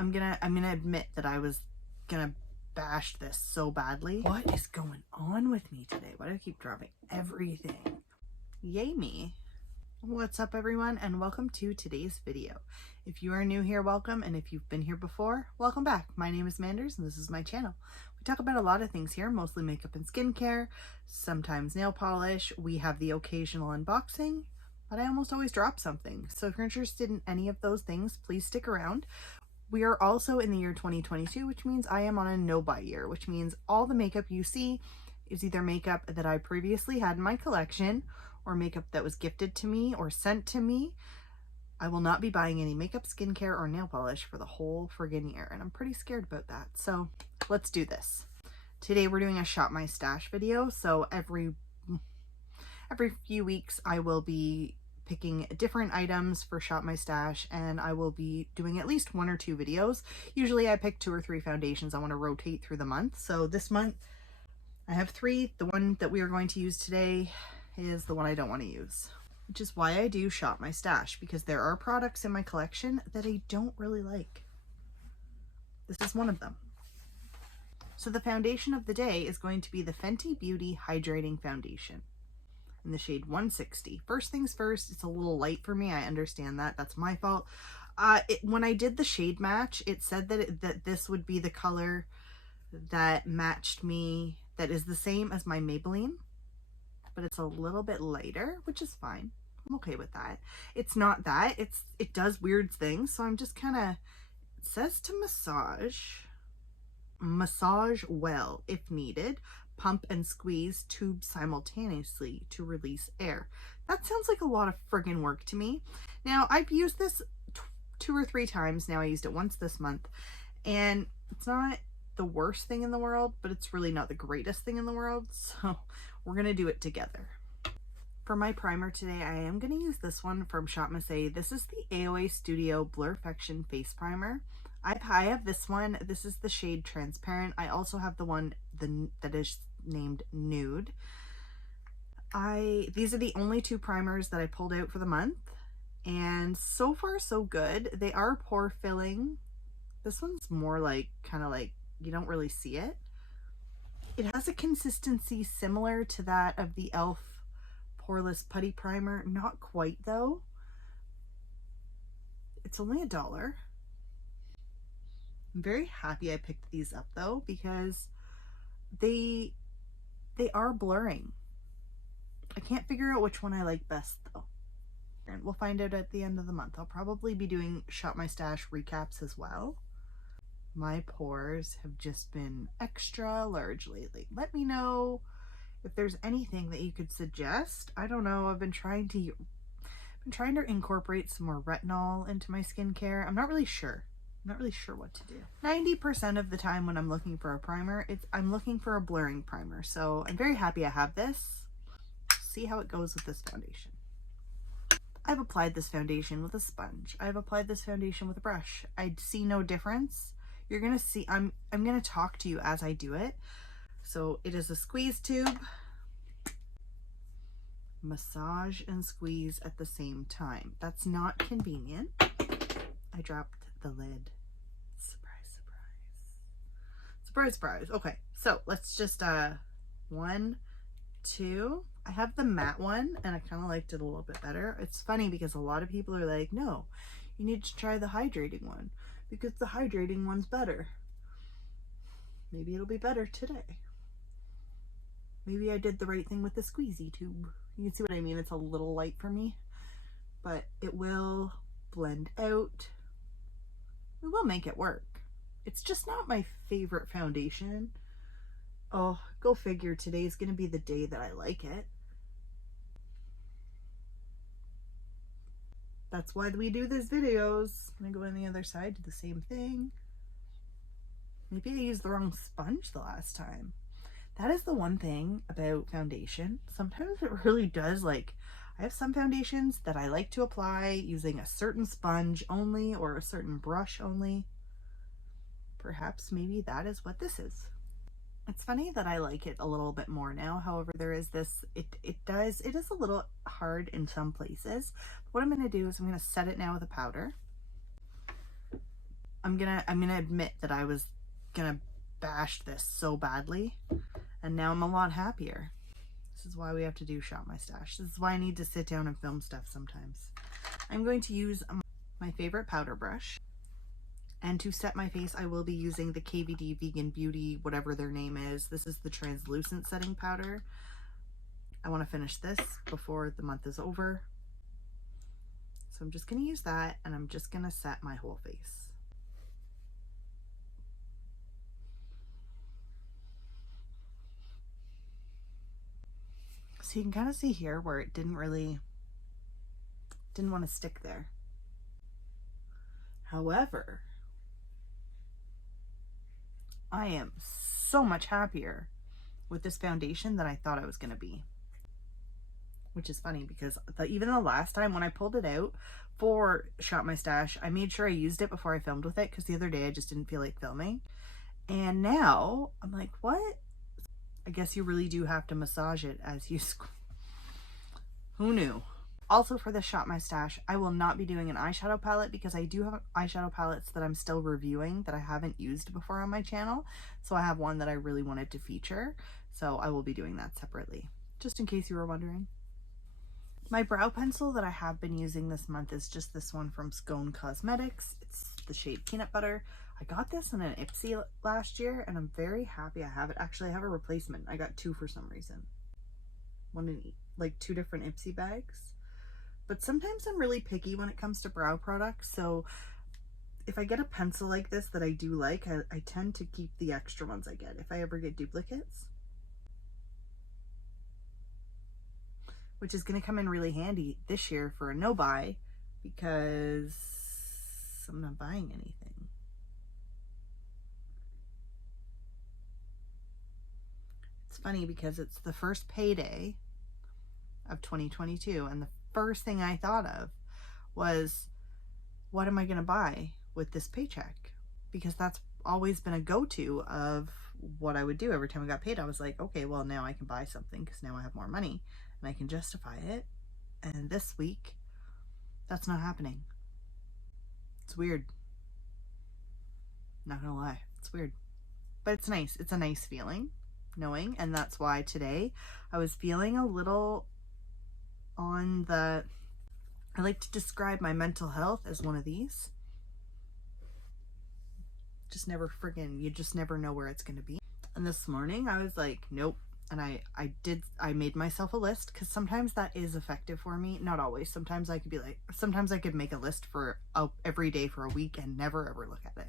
I'm gonna admit that I was gonna bash this so badly. What is going on with me today? Why do I keep dropping everything? Yay me. What's up everyone, and welcome to today's video. If you are new here, welcome, and if you've been here before, welcome back. My name is Manders and this is my channel. We talk about a lot of things here, mostly makeup and skincare, sometimes nail polish. We have the occasional unboxing, but I almost always drop something. So if you're interested in any of those things, please stick around. We are also in the year 2022, which means I am on a no-buy year, which means all the makeup you see is either makeup that I previously had in my collection or makeup that was gifted to me or sent to me. I will not be buying any makeup, skincare, or nail polish for the whole friggin' year, and I'm pretty scared about that. So let's do this. Today we're doing a Shop My Stash video, so every few weeks I will be picking different items for Shop My Stash, and I will be doing at least 1 or 2 videos. Usually I pick 2 or 3 foundations I want to rotate through the month. So this month I have 3. The one that we are going to use today is the one I don't want to use, which is why I do Shop My Stash, because there are products in my collection that I don't really like. This is one of them. So the foundation of the day is going to be the Fenty Beauty Hydrating Foundation in the shade 160. First things first, it's a little light for me. I understand that. That's my fault. When I did the shade match, it said that this would be the color that matched me, that is the same as my Maybelline, but it's a little bit lighter, which is fine. I'm okay with that. It's not that. It does weird things, so I'm just kind of, it says to massage well if needed. Pump and squeeze tube simultaneously to release air. That sounds like a lot of friggin' work to me. Now, I've used this 2 or 3 times now. I used it once this month, and it's not the worst thing in the world, but it's really not the greatest thing in the world, so we're gonna do it together. For my primer today, I am gonna use this one from shopmissa. This is the Aoa Studio Blur Face Primer. I have this one. This is the shade Transparent. I also have the one that is named Nude. These are the only 2 primers that I pulled out for the month, and so far so good. They are pore filling. This one's more like, kind of like, you don't really see it. It has a consistency similar to that of the e.l.f. Poreless Putty Primer. Not quite though. It's only $1. I'm very happy I picked these up though, because they are blurring. I can't figure out which one I like best though. And we'll find out at the end of the month. I'll probably be doing Shop My Stash recaps as well. My pores have just been extra large lately. Let me know if there's anything that you could suggest. I don't know. I've been trying to incorporate some more retinol into my skincare. I'm not really sure. I'm not really sure what to do. 90% of the time when I'm looking for a primer, I'm looking for a blurring primer. So I'm very happy I have this. See how it goes with this foundation. I've applied this foundation with a sponge. I've applied this foundation with a brush. I see no difference. You're gonna see, I'm gonna talk to you as I do it. So it is a squeeze tube. Massage and squeeze at the same time. That's not convenient. I dropped the lid. Surprise, surprise. Surprise, surprise. Okay, so let's just 1, 2. I have the matte one and I kind of liked it a little bit better. It's funny because a lot of people are like, no, you need to try the hydrating one because the hydrating one's better. Maybe it'll be better today. Maybe I did the right thing with the squeezy tube. You can see what I mean. It's a little light for me, but it will blend out. We will make it work. It's just not my favorite foundation. Oh, go figure, today's gonna be the day that I like it. That's why we do these videos. I'm gonna go on the other side, do the same thing. Maybe I used the wrong sponge the last time. That is the one thing about foundation. Sometimes it really does, like, I have some foundations that I like to apply using a certain sponge only or a certain brush only. Perhaps maybe that is what this is. It's funny that I like it a little bit more now. However, there is this, it is a little hard in some places. What I'm going to do is I'm going to set it now with a powder. I'm gonna admit that I was gonna bash this so badly, and now I'm a lot happier. This is why we have to do Shop My Stash. This is why I need to sit down and film stuff sometimes. I'm going to use my favorite powder brush, and to set my face I will be using the KVD Vegan Beauty, whatever their name is. This is the translucent setting powder. I want to finish this before the month is over. So I'm just going to use that, and I'm just going to set my whole face. So you can kind of see here where it didn't want to stick there. However, I am so much happier with this foundation than I thought I was going to be. Which is funny because even the last time when I pulled it out for Shop My Stash, I made sure I used it before I filmed with it because the other day I just didn't feel like filming. And now I'm like, what? I guess you really do have to massage it as you Who knew? Also for the Shop My Stash, I will not be doing an eyeshadow palette because I do have eyeshadow palettes that I'm still reviewing that I haven't used before on my channel. So I have one that I really wanted to feature. So I will be doing that separately, just in case you were wondering. My brow pencil that I have been using this month is just this one from Scone Cosmetics. It's the shade Peanut Butter. I got this in an Ipsy last year and I'm very happy I have it. Actually, I have a replacement. I got two for some reason. One in like two different Ipsy bags. But sometimes I'm really picky when it comes to brow products. So if I get a pencil like this that I do like, I tend to keep the extra ones I get if I ever get duplicates. Which is going to come in really handy this year for a no-buy because I'm not buying anything. It's funny because it's the first payday of 2022 and the first thing I thought of was, what am I going to buy with this paycheck? Because that's always been a go-to of what I would do every time I got paid. I was like, okay, well now I can buy something because now I have more money and I can justify it. And this week, that's not happening. It's weird. Not gonna lie, it's weird. But it's nice. It's a nice feeling, knowing, and that's why today I was feeling a little on the, I like to describe my mental health as one of these. You just never know where it's gonna be. And this morning I was like, nope. And I made myself a list because sometimes that is effective for me. Not always. Sometimes I could make a list for every day for a week and never ever look at it.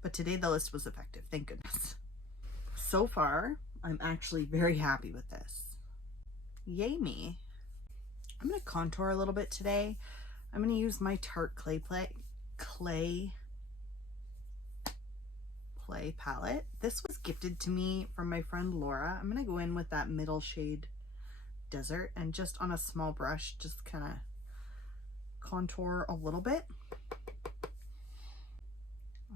But today the list was effective. Thank goodness. So far, I'm actually very happy with this. Yay me. I'm going to contour a little bit today. I'm going to use my Tarte Clay palette. This was gifted to me from my friend Laura. I'm going to go in with that middle shade Desert and just on a small brush just kind of contour a little bit.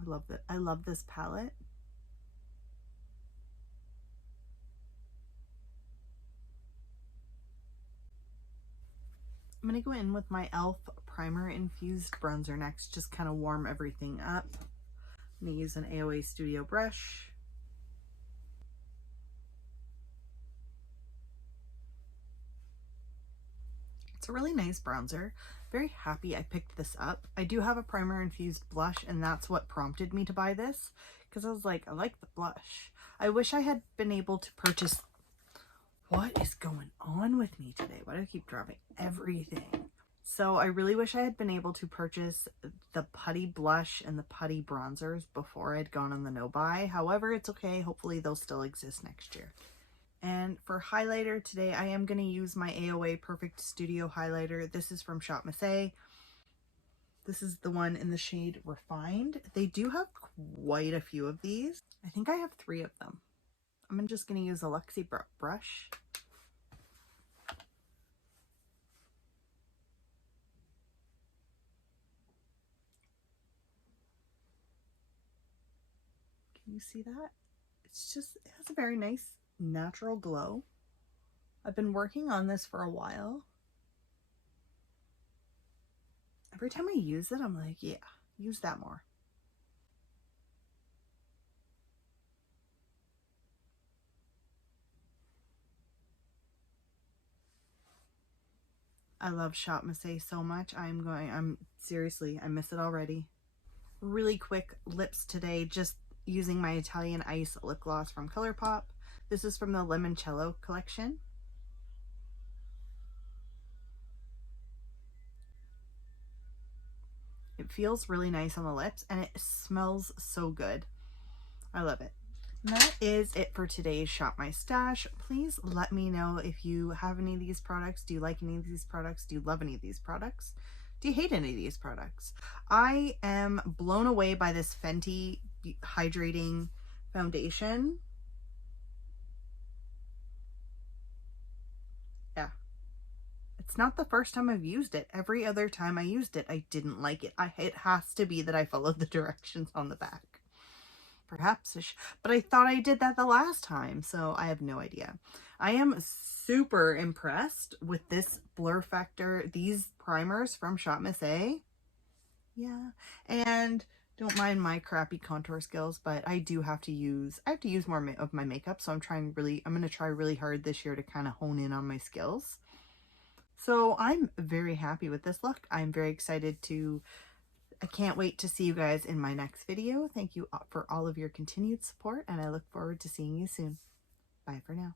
I love it. I love this palette. I'm going to go in with my e.l.f. Primer Infused bronzer next, just kind of warm everything up. I'm going to use an Aoa Studio brush. It's a really nice bronzer. Very happy I picked this up. I do have a Primer Infused blush, and that's what prompted me to buy this, because I was like, I like the blush. I wish I had been able to purchase... What is going on with me today? Why do I keep dropping everything? So I really wish I had been able to purchase the putty blush and the putty bronzers before I'd gone on the no-buy. However, it's okay. Hopefully they'll still exist next year. And for highlighter today, I am going to use my Aoa Perfect Studio highlighter. This is from shopmissa. This is the one in the shade Refined. They do have quite a few of these. I think I have 3 of them. I'm just going to use a Luxie brush. Can you see that? It's just, it has a very nice natural glow. I've been working on this for a while. Every time I use it, I'm like, yeah, use that more. I love shopmissa so much. I'm seriously, I miss it already. Really quick lips today, just using my Italian Ice lip gloss from Colourpop. This is from the Limoncello collection. It feels really nice on the lips and it smells so good. I love it. And that is it for today's Shop My Stash. Please let me know if you have any of these products. Do you like any of these products? Do you love any of these products? Do you hate any of these products? I am blown away by this Fenty Hydrating Foundation. Yeah. It's not the first time I've used it. Every other time I used it, I didn't like it. It has to be that I followed the directions on the back. Perhaps, but I thought I did that the last time, so I have no idea. I am super impressed with this Blur Factor, these primers from shopmissa. Yeah, and don't mind my crappy contour skills, but I have to use more of my makeup, so I'm going to try really hard this year to kind of hone in on my skills. So I'm very happy with this look. I'm very excited I can't wait to see you guys in my next video. Thank you for all of your continued support, and I look forward to seeing you soon. Bye for now.